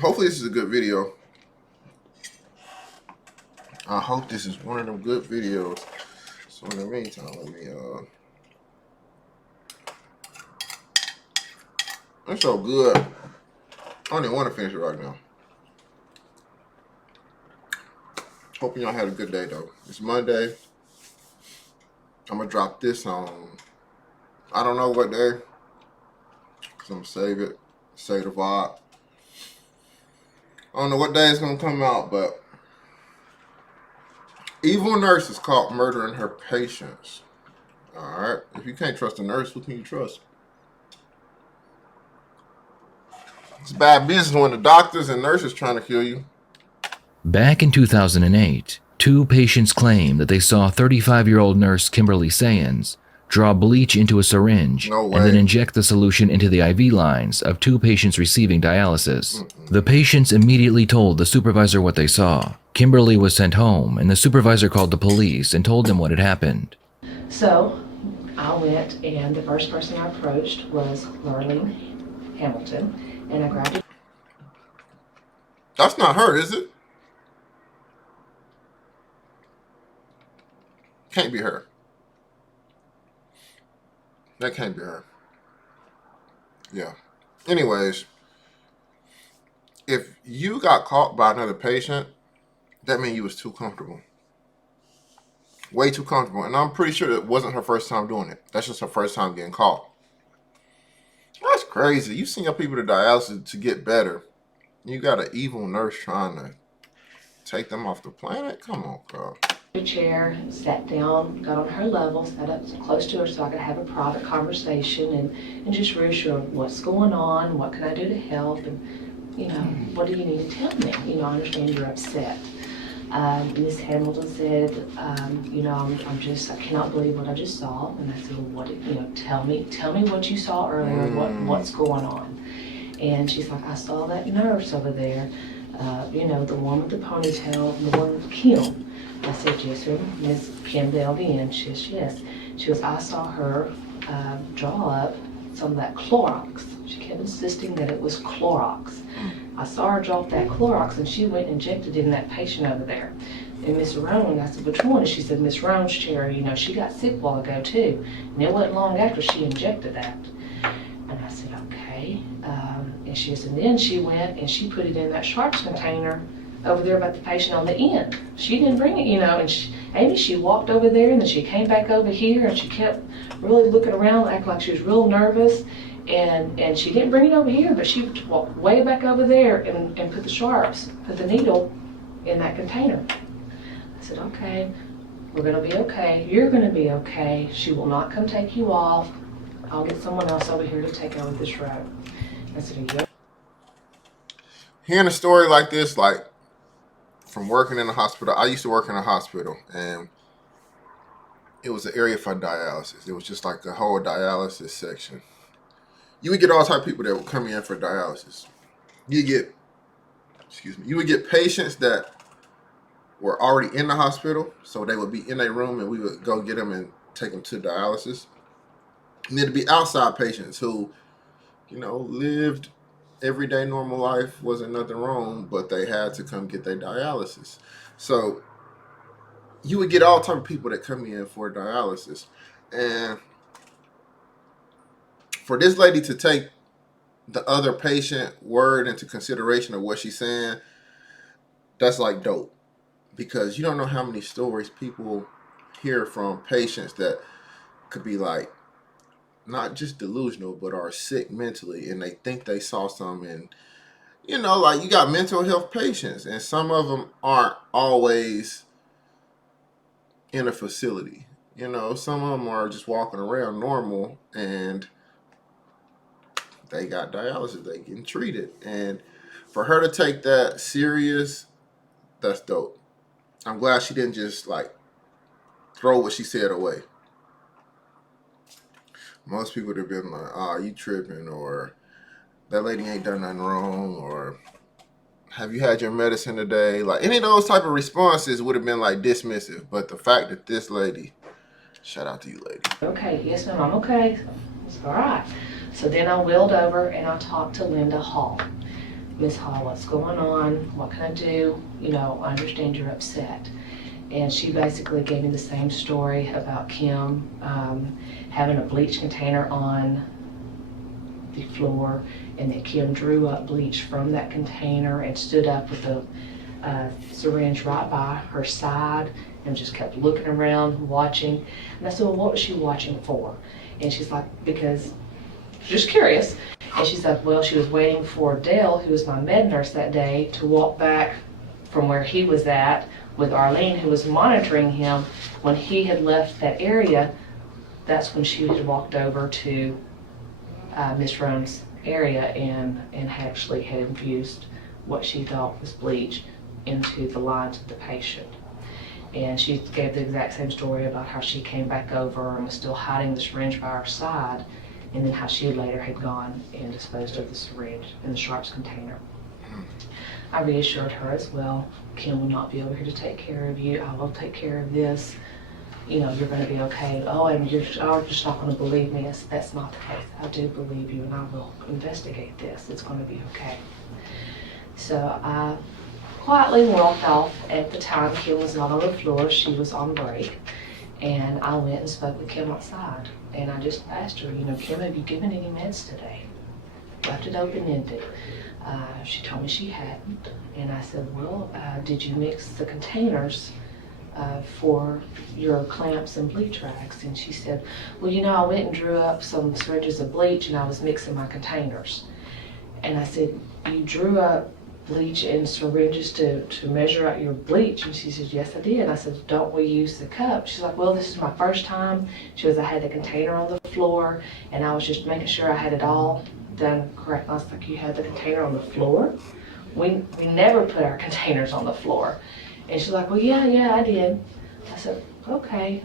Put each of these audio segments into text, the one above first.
Hopefully this is a good video. I hope this is one of them good videos. So in the meantime, let me it's so good. I don't even want to finish it right now. Hoping y'all had a good day though. It's Monday. I'm gonna drop this on I don't know what day. Cause I'm gonna save it. Save the vibe. I don't know what day it's gonna come out, but evil nurse is caught murdering her patients. Alright. If you can't trust a nurse, who can you trust? It's bad business when the doctors and nurses trying to kill you. Back in 2008, two patients claimed that they saw 35-year-old nurse Kimberly draw bleach into a syringe and then inject the solution into the IV lines of two patients receiving dialysis. The patients immediately told the supervisor what they saw. Kimberly was sent home, and the supervisor called the police and told them what had happened. So I went, and the first person I approached was Lurleen Hamilton, and I grabbed it. That's not her, is it? Can't be her. That can't be her. Yeah. Anyways, if you got caught by another patient, that means you was too comfortable. Way too comfortable. And I'm pretty sure it wasn't her first time doing it. That's just her first time getting caught. That's crazy. You send your people to dialysis to get better. You got an evil nurse trying to take them off the planet? Come on, girl. A chair, sat down, got on her level, sat up close to her so I could have a private conversation and just reassure what's going on, what can I do to help, and what do you need to tell me? I understand you're upset. Miss Hamilton said, I cannot believe what I just saw. And I said, well, tell me what you saw earlier, what's going on. And she's like, I saw that nurse over there, the one with the ponytail, the one with Kim. I said, yes, sir, Miss Kim LVN. She says, yes. She goes, I saw her draw up some of that Clorox. She kept insisting that it was Clorox. I saw her drop that Clorox, and she went and injected it in that patient over there. And Miss Roan, I said, which one? And she said, Miss Roan's chair, she got sick a while ago too. And it wasn't long after she injected that. And I said, okay. And she said, and then she went and she put it in that sharps container over there about the patient on the end. She didn't bring it, and she walked over there, and then she came back over here, and she kept really looking around, acting like she was real nervous. And she didn't bring it over here, but she walked way back over there and put the needle in that container. I said, okay, we're gonna be okay. You're gonna be okay. She will not come take you off. I'll get someone else over here to take over this road. I said, yeah. Hearing a story like this, like from working in a hospital, I used to work in a hospital, and it was an area for dialysis. It was just like a whole dialysis section. You would get all type of people that would come in for dialysis. You would get patients that were already in the hospital, so they would be in a room, and we would go get them and take them to dialysis. And then to be outside patients who, lived everyday normal life, wasn't nothing wrong, but they had to come get their dialysis. So you would get all type of people that come in for dialysis. And for this lady to take the other patient word into consideration of what she's saying, that's like dope. Because you don't know how many stories people hear from patients that could be like not just delusional, but are sick mentally, and they think they saw something. And like you got mental health patients, and some of them aren't always in a facility. Some of them are just walking around normal, and they got dialysis, they getting treated. And for her to take that serious, that's dope. I'm glad she didn't just like throw what she said away. Most people would have been like, oh, you tripping, or that lady ain't done nothing wrong, or have you had your medicine today? Like any of those type of responses would have been like dismissive. But the fact that this lady, shout out to you, lady. Okay, yes, ma'am, I'm okay. It's all right. So then I wheeled over and I talked to Linda Hall. Miss Hall, what's going on? What can I do? You know, I understand you're upset. And she basically gave me the same story about Kim having a bleach container on the floor, and that Kim drew up bleach from that container and stood up with a syringe right by her side and just kept looking around, watching. And I said, well, what was she watching for? And she's like, because just curious. And she's like, well, she was waiting for Dale, who was my med nurse that day, to walk back from where he was at with Arlene, who was monitoring him. When he had left that area, that's when she had walked over to Miss Roan's area and actually had infused what she thought was bleach into the lines of the patient. And she gave the exact same story about how she came back over and was still hiding the syringe by her side, and then how she later had gone and disposed of the syringe in the sharps container. I reassured her as well, Kim will not be over here to take care of you. I will take care of this. You know, you're going to be okay. Oh, and you're just not going to believe me. That's not the case. I do believe you, and I will investigate this. It's going to be okay. So I quietly walked off. At the time, Kim was not on the floor. She was on break. And I went and spoke with Kim outside. And I just asked her, you know, Kim, have you given any meds today? Left it open-ended. She told me she hadn't. And I said, well, did you mix the containers for your clamps and bleach rags? And she said, well, you know, I went and drew up some syringes of bleach and I was mixing my containers. And I said, you drew up bleach and syringes to measure out your bleach? And she said, yes, I did. And I said, don't we use the cup? She's like, well, this is my first time. She goes, I had the container on the floor and I was just making sure I had it all done correct. And I was like, you had the container on the floor? We never put our containers on the floor. And she's like, well, yeah, I did. I said, okay.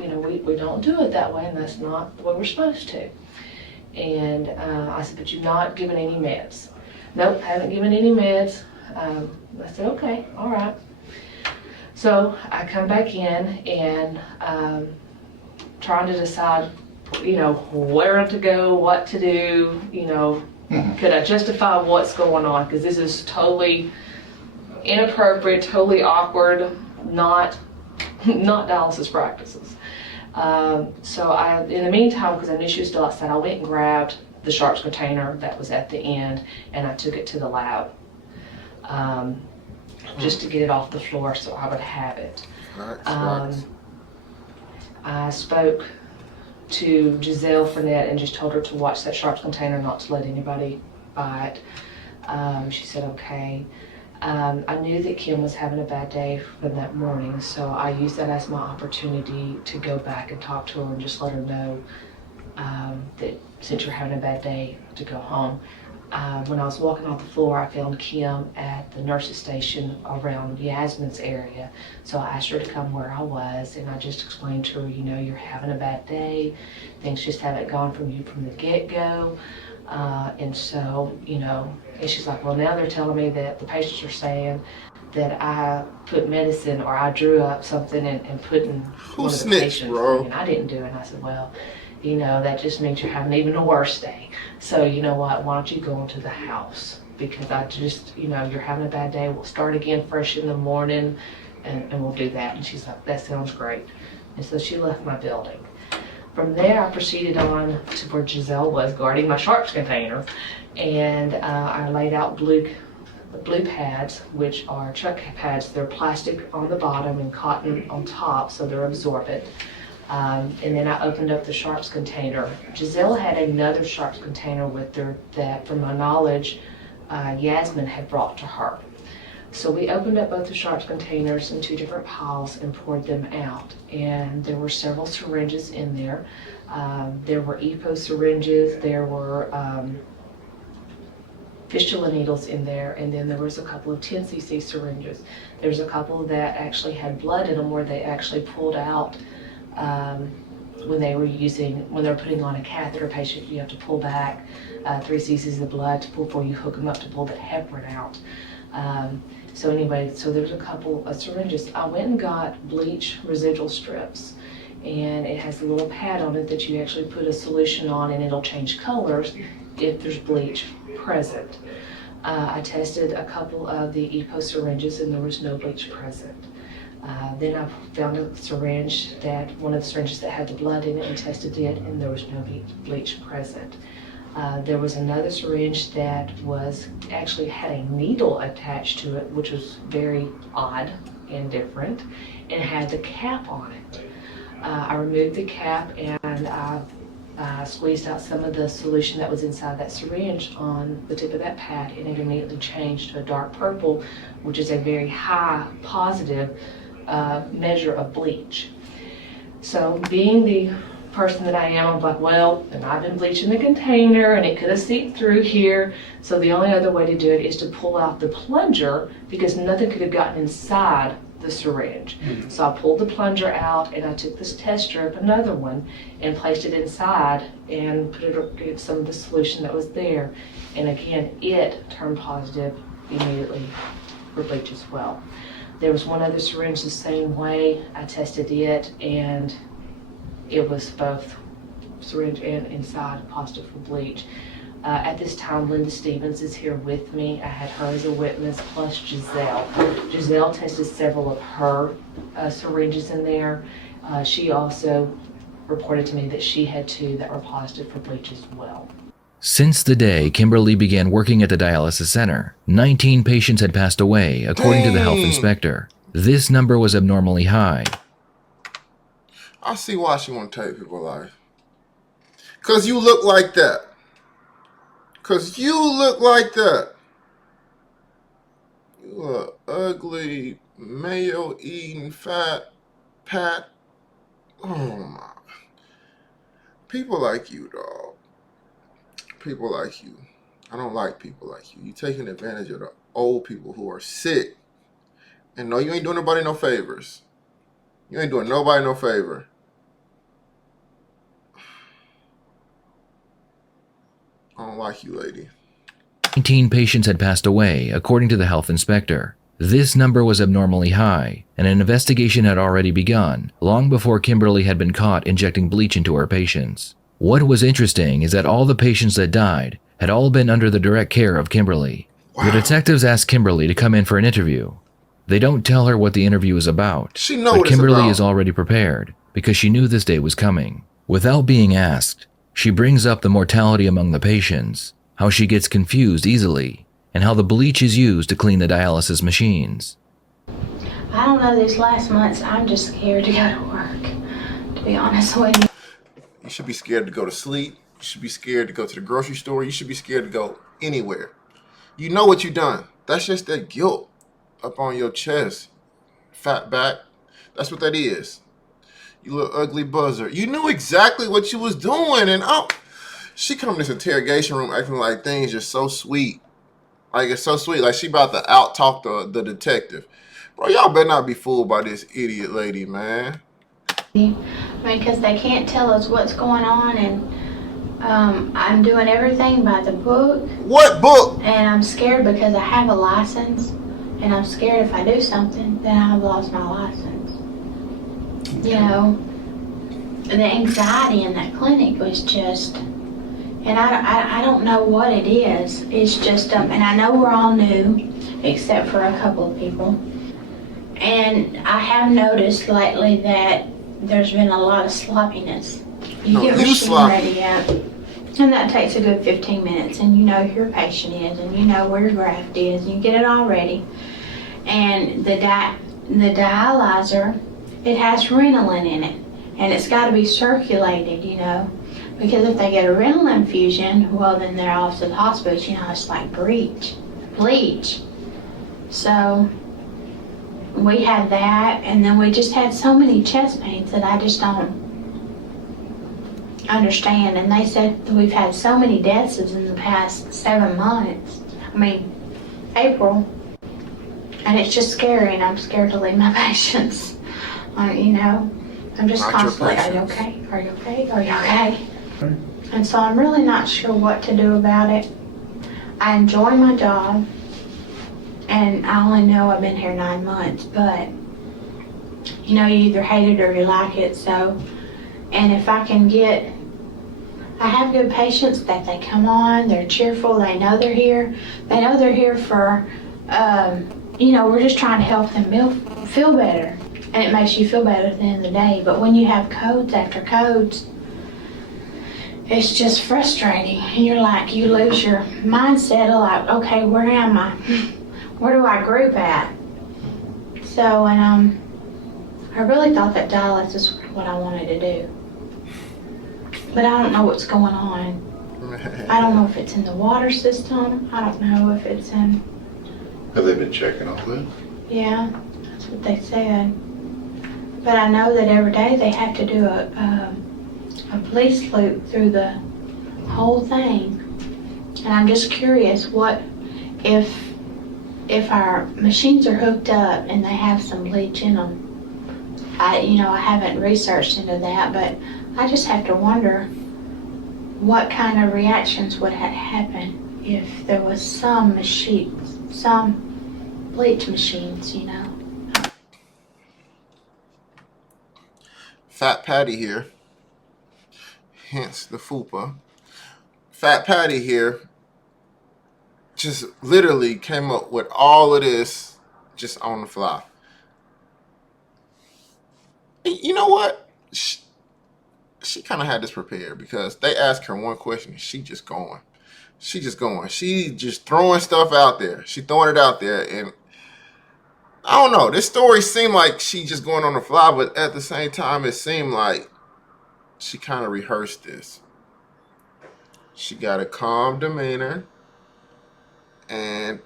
You know, we don't do it that way, and that's not the way we're supposed to. And I said, but you've not given any meds? Nope, haven't given any meds. I said, okay, all right. So I come back in and trying to decide, you know, where to go, what to do, you know, could I justify what's going on? Because this is totally inappropriate, totally awkward, not dialysis practices. So I, in the meantime, because I knew she was still outside, I went and grabbed the sharps container that was at the end, and I took it to the lab just to get it off the floor so I would have it. I spoke to Giselle Fournette and just told her to watch that sharps container, not to let anybody buy it. She said okay. I knew that Kim was having a bad day from that morning, so I used that as my opportunity to go back and talk to her and just let her know that since you're having a bad day, to go home. When I was walking off the floor, I found Kim at the nurse's station around Yasmin's area. So I asked her to come where I was, and I just explained to her, you know, you're having a bad day. Things just haven't gone from you from the get-go. And so, you know, and she's like, well, now they're telling me that the patients are saying that I put medicine or I drew up something and put in one of the patients. Bro? And I didn't do it. And I said, well, you know, that just means you're having even a worse day. So, you know what, why don't you go into the house? Because I just, you know, you're having a bad day. We'll start again fresh in the morning and we'll do that. And she's like, that sounds great. And so she left my building. From there, I proceeded on to where Giselle was guarding my sharps container. And I laid out blue pads, which are chuck pads. They're plastic on the bottom and cotton on top, so they're absorbent. And then I opened up the sharps container. Giselle had another sharps container with her that, from my knowledge, Yasmin had brought to her. So we opened up both the sharps containers in two different piles and poured them out. And there were several syringes in there. There were EPO syringes, there were fistula needles in there, and then there was a couple of 10 cc syringes. There's a couple that actually had blood in them where they actually pulled out when they were putting on a catheter patient. You have to pull back 3 cc's of blood to pull before you hook them up to pull the heparin out. So anyway, so there's a couple of syringes. I went and got bleach residual strips, and it has a little pad on it that you actually put a solution on, and it'll change colors if there's bleach present. I tested a couple of the EPO syringes and there was no bleach present. Then I found a syringe one of the syringes that had the blood in it and tested it, and there was no bleach present. There was another syringe that actually had a needle attached to it, which was very odd and different, and had the cap on it. I removed the cap and I squeezed out some of the solution that was inside that syringe on the tip of that pad, and it immediately changed to a dark purple, which is a very high positive measure of bleach. So being the person that I am, I'm like, well, and I've been bleaching the container and it could have seeped through here. So the only other way to do it is to pull out the plunger, because nothing could have gotten inside the syringe. So I pulled the plunger out and I took this test strip, another one, and placed it inside and put some of the solution that was there. And again, it turned positive immediately for bleach as well. There was one other syringe the same way. I tested it and it was both syringe and inside positive for bleach. At this time, Linda Stevens is here with me. I had her as a witness, plus Giselle. Giselle tested several of her syringes in there. She also reported to me that she had 2 that were positive for bleach as well. Since the day Kimberly began working at the dialysis center, 19 patients had passed away, according to the health inspector. This number was abnormally high. I see why she want to take people's life. Because you look like that. Because you look like that. You a ugly, mayo-eating, fat, pat. Oh, my. People like you, dog. People like you. I don't like people like you. You taking advantage of the old people who are sick. And no, you ain't doing nobody no favors. You ain't doing nobody no favor. I don't like you, lady. 19 patients had passed away, according to the health inspector. This number was abnormally high, and an investigation had already begun, long before Kimberly had been caught injecting bleach into her patients. What was interesting is that all the patients that died had all been under the direct care of Kimberly. Wow. The detectives asked Kimberly to come in for an interview. They don't tell her what the interview is about, but Kimberly is already prepared because she knew this day was coming. Without being asked, she brings up the mortality among the patients, how she gets confused easily, and how the bleach is used to clean the dialysis machines. I don't know, these last months, I'm just scared to go to work, to be honest with you. You should be scared to go to sleep. You should be scared to go to the grocery store. You should be scared to go anywhere. You know what you done. That's just that guilt up on your chest. Fat back. That's what that is. You little ugly buzzer. You knew exactly what you was doing. And she come in this interrogation room acting like things just so sweet. Like it's so sweet. Like she about to out-talk the detective. Bro, y'all better not be fooled by this idiot lady, man. I mean, because they can't tell us what's going on, and I'm doing everything by the book. What book? And I'm scared because I have a license, and I'm scared if I do something, then I've lost my license. You know, the anxiety in that clinic was just, and I don't know what it is. It's just, and I know we're all new, except for a couple of people. And I have noticed lately that there's been a lot of sloppiness. You get machine ready up, and that takes a good 15 minutes, and you know who your patient is, and you know where your graft is, and you get it all ready. And the dialyzer, it has renal in it, and it's got to be circulated, you know, because if they get a renal infusion, well, then they're off to the hospital. You know, it's like bleach. So we had that, and then we just had so many chest pains that I just don't understand. And they said that we've had so many deaths in the past 7 months. I mean, April. And it's just scary, and I'm scared to leave my patients. You know, I'm just constantly, are you okay? Are you okay? Are you okay? And so I'm really not sure what to do about it. I enjoy my job, and I only know I've been here 9 months, but you know, you either hate it or you like it. So, and if I can get I have good patients that they come on, they're cheerful, they know they're here. They know they're here for, we're just trying to help them feel better. And it makes you feel better at the end of the day. But when you have codes after codes, it's just frustrating. And you're like, you lose your mindset of like, okay, where am I? Where do I group at? So, and I really thought that dialysis is what I wanted to do. But I don't know what's going on. I don't know if it's in the water system. I don't know if it's in... Have they been checking all that? Yeah, that's what they said. But I know that every day they have to do a police loop through the whole thing. And I'm just curious, what if our machines are hooked up and they have some bleach in them? I haven't researched into that, but I just have to wonder what kind of reactions would have happened if there was some machines, some bleach machines, Fat Patty here, hence the FUPA. Fat Patty here just literally came up with all of this just on the fly. You know what? She kind of had this prepared because they asked her one question and she just going. She just throwing stuff out there. She throwing it out there, and I don't know. This story seemed like she just going on the fly, but at the same time, it seemed like she kind of rehearsed this. She got a calm demeanor, and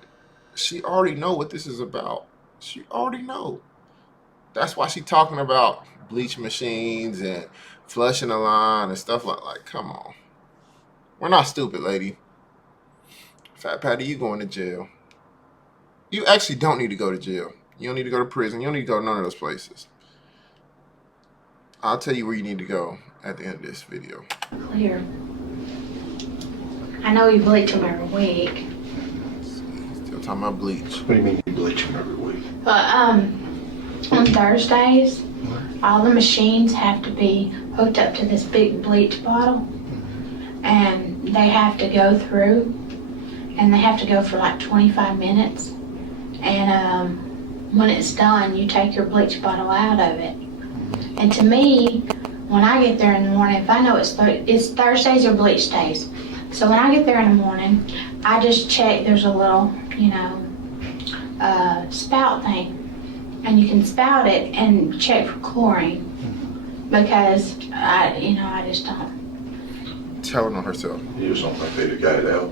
she already know what this is about. She already know. That's why she talking about bleach machines and flushing the line and stuff like. Come on, we're not stupid, lady. Fat Patty, you going to jail. You actually don't need to go to jail. You don't need to go to prison. You don't need to go to none of those places. I'll tell you where you need to go at the end of this video. Clear. I know you bleach them every week. Still talking about bleach. What do you mean you bleach them every week? But on Thursdays, all the machines have to be hooked up to this big bleach bottle, and they have to go through, and they have to go for like 25 minutes. And when it's done, you take your bleach bottle out of it. And to me, when I get there in the morning, if I know it's Thursdays or bleach days, so when I get there in the morning, I just check. There's a little, spout thing, and you can spout it and check for chlorine, because I just don't. Telling on herself. You just don't think they'd have got it out?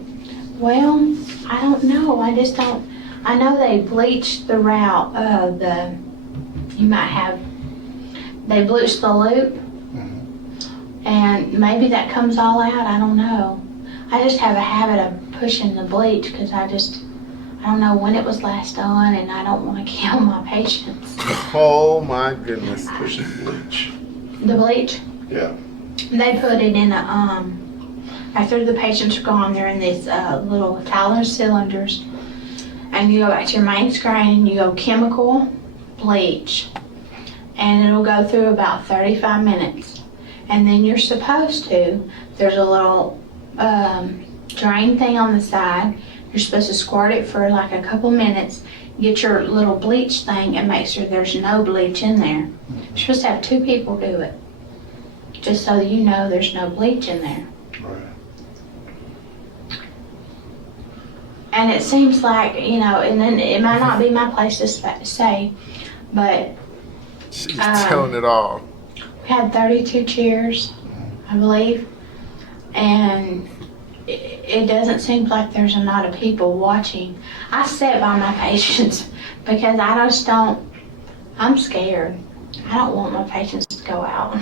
Well, I don't know. I just don't. I know they bleach the route of they bleach the loop, and maybe that comes all out. I don't know. I just have a habit of pushing the bleach because I don't know when it was last done, and I don't want to kill my patients. Oh my goodness. Pushing bleach. The bleach? Yeah. They put it in after the patients are gone, they're in these little Tyler cylinders, and you go back to your main screen and you go chemical, bleach, and it'll go through about 35 minutes. And then you're supposed to, there's a little drain thing on the side. You're supposed to squirt it for like a couple minutes, get your little bleach thing, and make sure there's no bleach in there. You're supposed to have 2 people do it, just so you know there's no bleach in there. Right. And it seems like, and then it might not be my place to say, but She's telling it all. we had 32 chairs, I believe, and it doesn't seem like there's a lot of people watching. I sit by my patients because I'm scared. I don't want my patients to go out.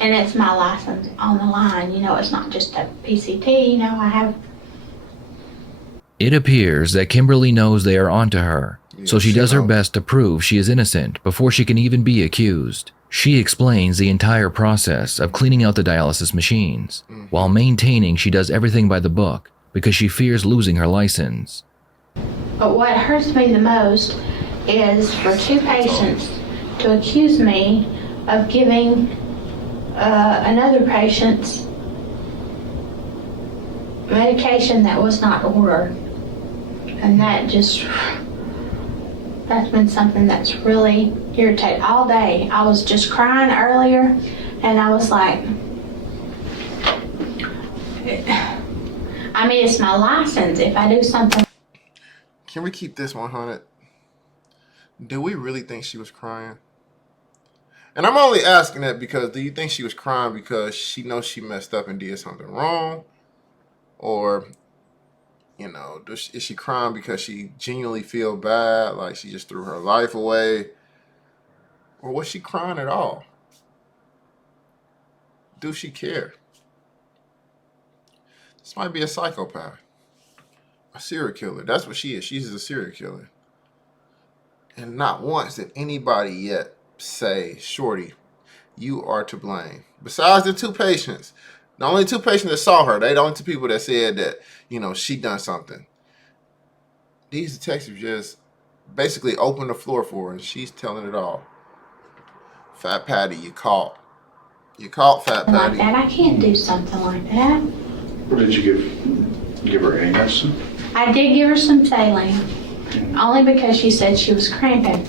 And it's my license on the line. It's not just a PCT, I have. It appears that Kimberly knows they are onto her, so she does her best to prove she is innocent before she can even be accused. She explains the entire process of cleaning out the dialysis machines, while maintaining she does everything by the book because she fears losing her license. But what hurts me the most is for 2 patients to accuse me of giving another patient's medication that was not ordered. And that's been something that's really irritated all day. I was just crying earlier, and I was like, I mean, it's my license. If I do something. Can we keep this 100? Do we really think she was crying? And I'm only asking that because do you think she was crying because she knows she messed up and did something wrong? Or, you know, is she crying because she genuinely feel bad, like she just threw her life away? Or was she crying at all? Do she care? This might be a psychopath. A serial killer. That's what she is. She's a serial killer. And not once did anybody yet say, Shorty, you are to blame. Besides the two patients. The only two patients that saw her, they the only two people that said that, you know, she done something. These detectives just basically opened the floor for her and she's telling it all. Fat Patty, you caught. You caught Fat Patty. Like that, I can't do something like that. What did you give her any medicine? I did give her some saline, only because she said she was cramping.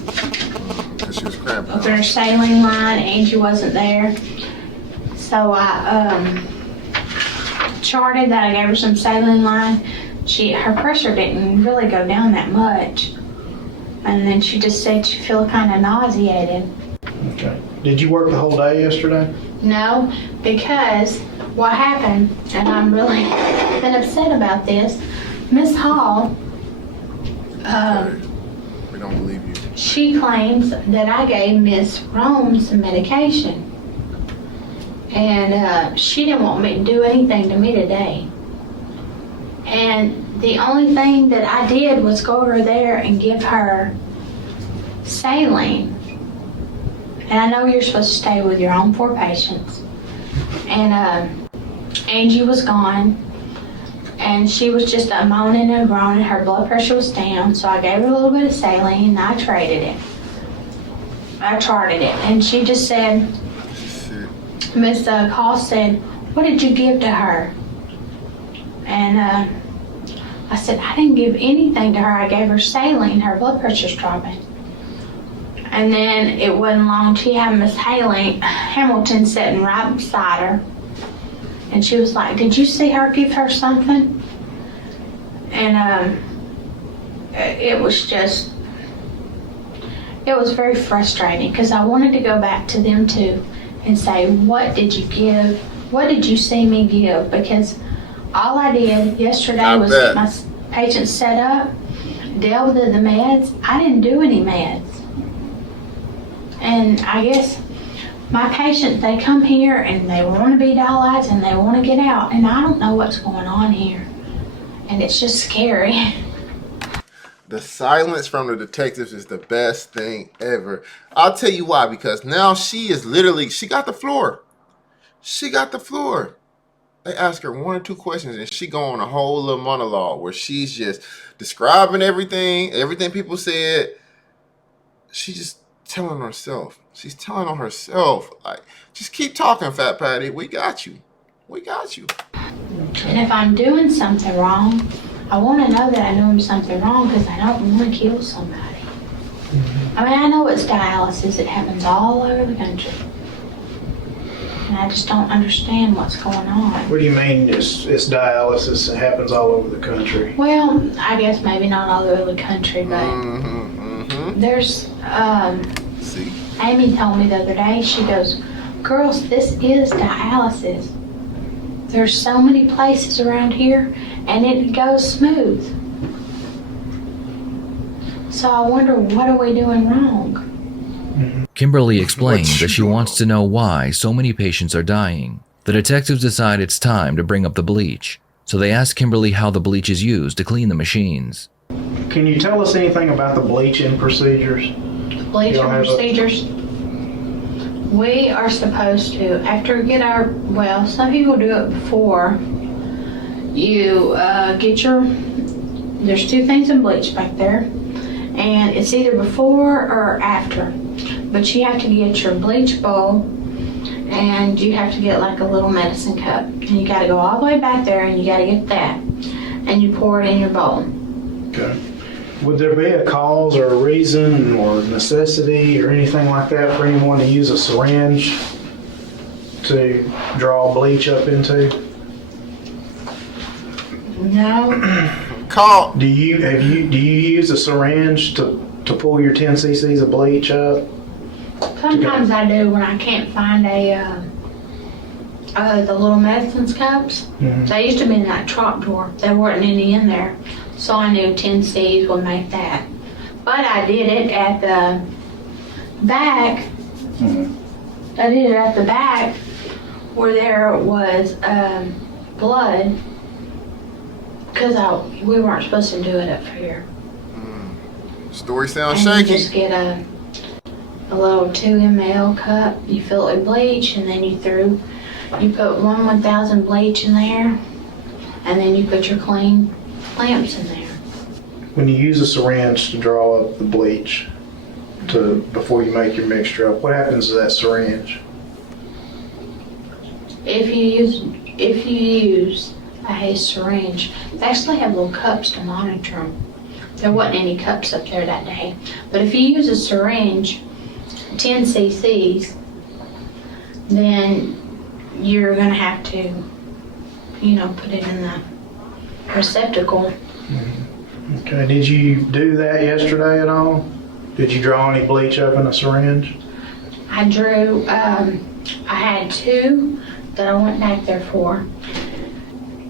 Because she was cramping. With her saline line, Angie wasn't there. So I charted that I gave her some saline line. Her pressure didn't really go down that much. And then she just said she felt kind of nauseated. Okay. Did you work the whole day yesterday? No, because what happened, and I'm really been upset about this, Miss Hall, We don't believe you. she claims that I gave Miss Rome some medication. And she didn't want me to do anything to me today. And the only thing that I did was go over there and give her saline. And I know you're supposed to stay with your own 4 patients. And Angie was gone. And she was just moaning and groaning. Her blood pressure was down. So I gave her a little bit of saline and I traded it. I charted it. And she just said, Miss Call said, what did you give to her? And I said, I didn't give anything to her. I gave her saline. Her blood pressure's dropping. And then it wasn't long. She had Miss Hamilton sitting right beside her. And she was like, did you see her give her something? And it was very frustrating because I wanted to go back to them too and say, what did you give? What did you see me give? Because all I did yesterday was get my patients set up, deal with the meds. I didn't do any meds. And I guess my patients, they come here and they want to be dialyzed and they want to get out. And I don't know what's going on here. And it's just scary. The silence from the detectives is the best thing ever. I'll tell you why. Because now she is literally, she got the floor. She got the floor. They ask her 1 or 2 questions and she go on a whole little monologue where she's just describing everything people said. She just telling herself. She's telling on herself. Like, just keep talking, Fat Patty. We got you. We got you. And if I'm doing something wrong, I want to know that I'm doing something wrong because I don't want to kill somebody. I mean, I know it's dialysis. It happens all over the country. And I just don't understand what's going on. What do you mean it's dialysis? It happens all over the country. Well, I guess maybe not all over the country, but there's, See? Amy told me the other day, she goes, girls, this is dialysis. There's so many places around here and it goes smooth. So I wonder, what are we doing wrong? Kimberly explains that she wants to know why so many patients are dying. The detectives decide it's time to bring up the bleach, so they ask Kimberly how the bleach is used to clean the machines. Can you tell us anything about the bleaching procedures? Bleaching procedures? We are supposed to, after we get our, well, some people do it before. You get your, there's 2 things in bleach back there, and it's either before or after. But you have to get your bleach bowl, and you have to get like a little medicine cup. And you gotta go all the way back there and you gotta get that. And you pour it in your bowl. Okay. Would there be a cause or a reason or necessity or anything like that for anyone to use a syringe to draw bleach up into? No. Call. Do you use a syringe to pull your 10 cc's of bleach up? Sometimes I do when I can't find the little medicines cups. Mhm. They used to be in that top drawer. There weren't any in there. So I knew 10 C's would make that. But I did it at the back. I did it at the back where there was blood. Because we weren't supposed to do it up here. Story sounds And you shaky. just get a little 2 ml cup. You fill it with bleach, and then you put 1,000 bleach in there, and then you put your clean lamps in there. When you use a syringe to draw up the bleach before you make your mixture up, what happens to that syringe? If you use a syringe, they actually have little cups to monitor them. There wasn't any cups up there that day. But if you use a syringe, 10 cc's, then you're gonna have to, put it in the receptacle. Okay, did you do that yesterday at all? Did you draw any bleach up in a syringe? I drew, I had 2 that I went back there for.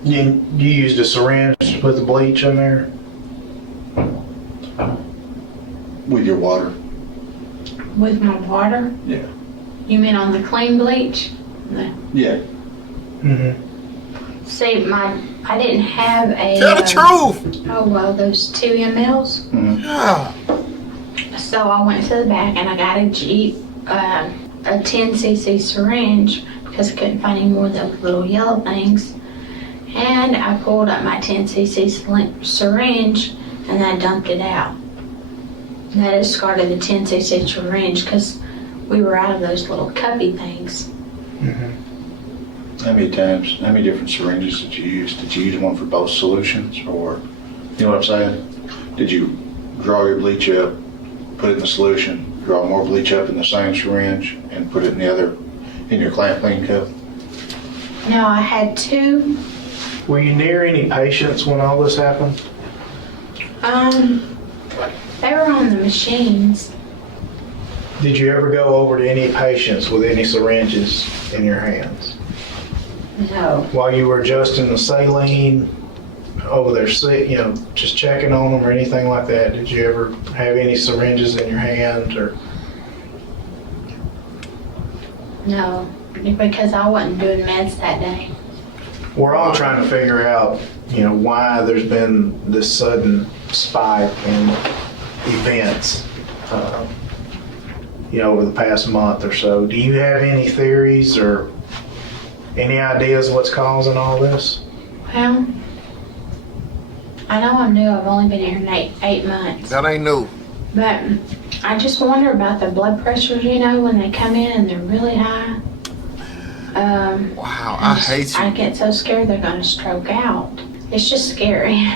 You used a syringe with the bleach in there? With your water? With my water? Yeah. You mean on the clean bleach? Yeah. Mm-hmm. See, I didn't have a... Tell the truth. Oh, well, those 2 mLs. Yeah. So I went to the back and I got a 10 cc syringe because I couldn't find any more of those little yellow things. And I pulled up my 10 cc syringe and I dumped it out. And that discarded the 10 cc syringe because we were out of those little cuppy things. Mm-hmm. How many different syringes did you use? Did you use one for both solutions, or, you know what I'm saying? Did you draw your bleach up, put it in the solution, draw more bleach up in the same syringe, and put it in your clean cup? No, I had 2. Were you near any patients when all this happened? They were on the machines. Did you ever go over to any patients with any syringes in your hands? No. While you were adjusting the saline over their seat, just checking on them or anything like that, did you ever have any syringes in your hand or? No, because I wasn't doing meds that day. We're all trying to figure out, why there's been this sudden spike in events, over the past month or so. Do you have any theories or any ideas what's causing all this? Well, I know I'm new. I've only been here 8 months. That ain't new. But I just wonder about the blood pressures, when they come in and they're really high. Wow, I hate you. I get so scared they're going to stroke out. It's just scary.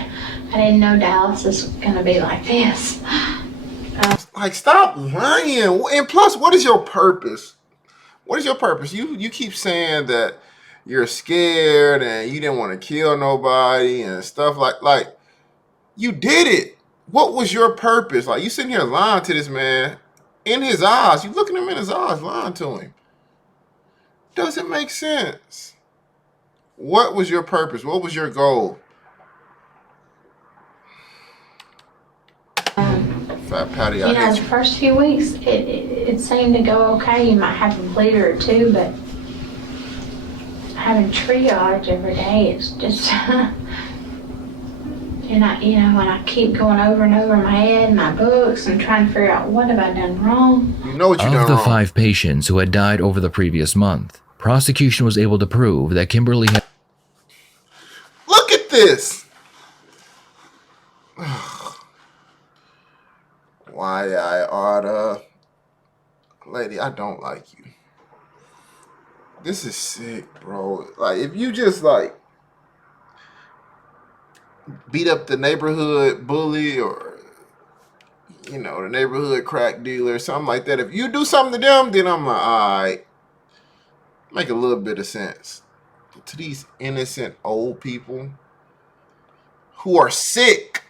I didn't know dialysis was going to be like this. Stop lying. And plus, what is your purpose? What is your purpose? You keep saying that you're scared and you didn't want to kill nobody and stuff like you did it. What was your purpose? You sitting here lying to this man in his eyes. You looking him in his eyes, lying to him. Doesn't make sense. What was your purpose? What was your goal? Fat Patty, I hate The first few weeks, it seemed to go okay. You might have a bleeder or 2, but having triage every day, it's just, and I keep going over and over in my head, my books, and trying to figure out what have I done wrong. You know what you done Of the wrong. 5 patients who had died over the previous month, prosecution was able to prove that Kimberly had... Look at this. Why I oughta... Lady, I don't like you. This is sick, bro. Like, if you just like beat up the neighborhood bully or the neighborhood crack dealer or something like that, if you do something to them, then I'm like, all right, make a little bit of sense. But to these innocent old people who are sick,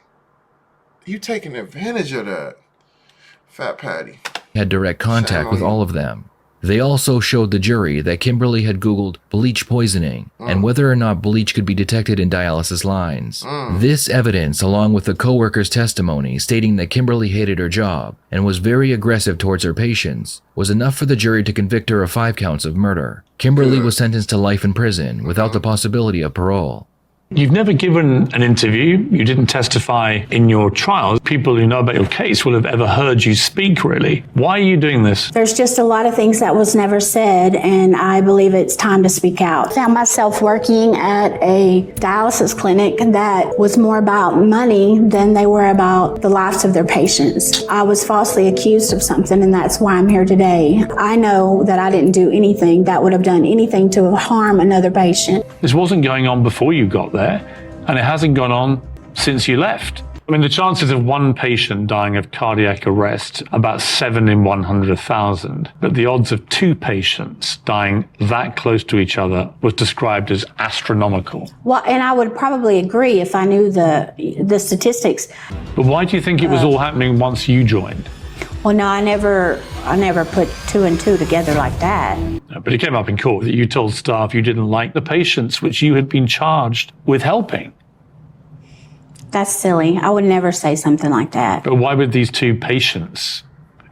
you taking advantage of that. Fat Patty had direct contact with all of them. They also showed the jury that Kimberly had Googled bleach poisoning and whether or not bleach could be detected in dialysis lines. This evidence, along with the co-worker's testimony stating that Kimberly hated her job and was very aggressive towards her patients, was enough for the jury to convict her of 5 counts of murder. Kimberly was sentenced to life in prison without the possibility of parole. You've never given an interview, you didn't testify in your trial. People who know about your case will have ever heard you speak, really. Why are you doing this? There's just a lot of things that was never said, and I believe it's time to speak out. I found myself working at a dialysis clinic that was more about money than they were about the lives of their patients. I was falsely accused of something, and that's why I'm here today. I know that I didn't do anything that would have done anything to harm another patient. This wasn't going on before you got there, and it hasn't gone on since you left. I mean, the chances of one patient dying of cardiac arrest, about 7 in 100,000, but the odds of 2 patients dying that close to each other was described as astronomical. Well, and I would probably agree if I knew the statistics. But why do you think it was all happening once you joined? Well, no, I never put 2 and 2 together like that. But it came up in court that you told staff you didn't like the patients which you had been charged with helping. That's silly. I would never say something like that. But why would these 2 patients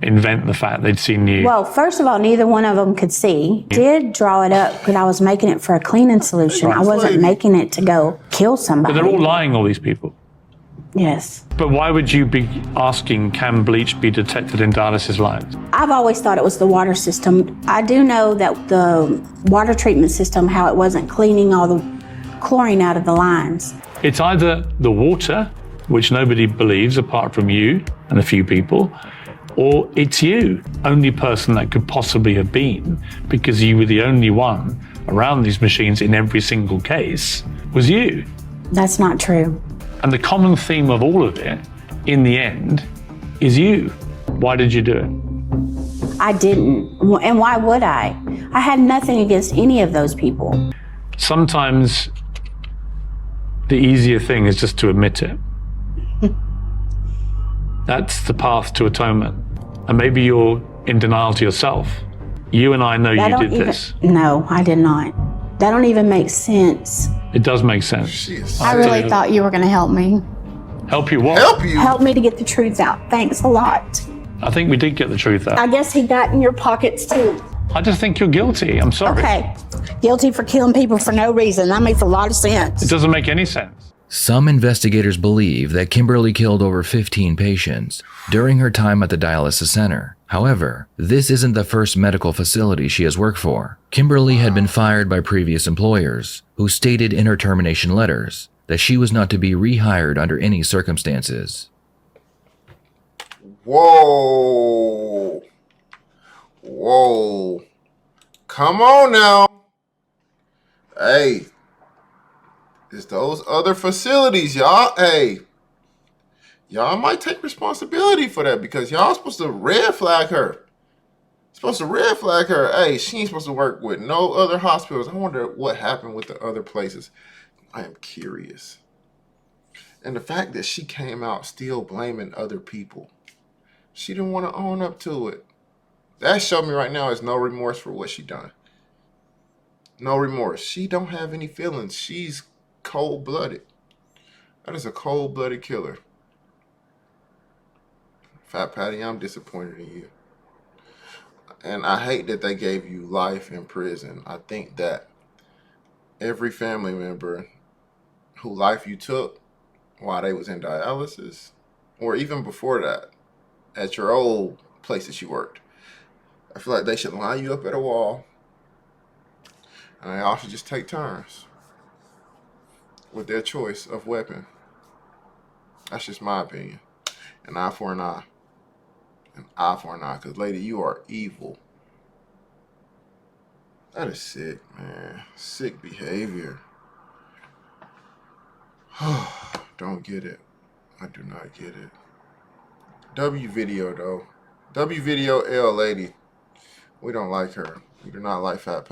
invent the fact they'd seen you? Well, first of all, neither one of them could see. I did draw it up because I was making it for a cleaning solution. I wasn't making it to go kill somebody. But they're all lying, all these people. Yes. But why would you be asking, can bleach be detected in dialysis lines? I've always thought it was the water system. I do know that the water treatment system, how it wasn't cleaning all the chlorine out of the lines. It's either the water, which nobody believes apart from you and a few people, or it's you, only person that could possibly have been, because you were the only one around these machines in every single case, was you. That's not true. And the common theme of all of it, in the end, is you. Why did you do it? I didn't. And why would I? I had nothing against any of those people. Sometimes the easier thing is just to admit it. That's the path to atonement. And maybe you're in denial to yourself. You and I know you did this. No, I did not. That don't even make sense. It does make sense. I really thought you were going to help me. Help you what? Help you? Help me to get the truth out. Thanks a lot. I think we did get the truth out. I guess he got in your pockets too. I just think you're guilty. I'm sorry. Okay. Guilty for killing people for no reason. That makes a lot of sense. It doesn't make any sense. Some investigators believe that Kimberly killed over 15 patients during her time at the dialysis center. However, this isn't the first medical facility she has worked for. Kimberly had been fired by previous employers, who stated in her termination letters that she was not to be rehired under any circumstances. Whoa. Whoa. Come on now. Hey. It's those other facilities, y'all. Hey. Y'all might take responsibility for that because y'all supposed to red flag her. Supposed to red flag her. Hey, she ain't supposed to work with no other hospitals. I wonder what happened with the other places. I am curious. And the fact that she came out still blaming other people. She didn't want to own up to it. That showed me right now is no remorse for what she done. No remorse. She don't have any feelings. She's cold-blooded. That is a cold-blooded killer. Fat Patty, I'm disappointed in you. And I hate that they gave you life in prison. I think that every family member whose life you took while they was in dialysis, or even before that, at your old place that you worked, I feel like they should line you up at a wall, and they all should just take turns with their choice of weapon. That's just my opinion. An eye for an eye. An eye for an eye. Because, lady, you are evil. That is sick, man. Sick behavior. Don't get it. I do not get it. W video though. W video L lady. We don't like her. We do not like Fat Pat.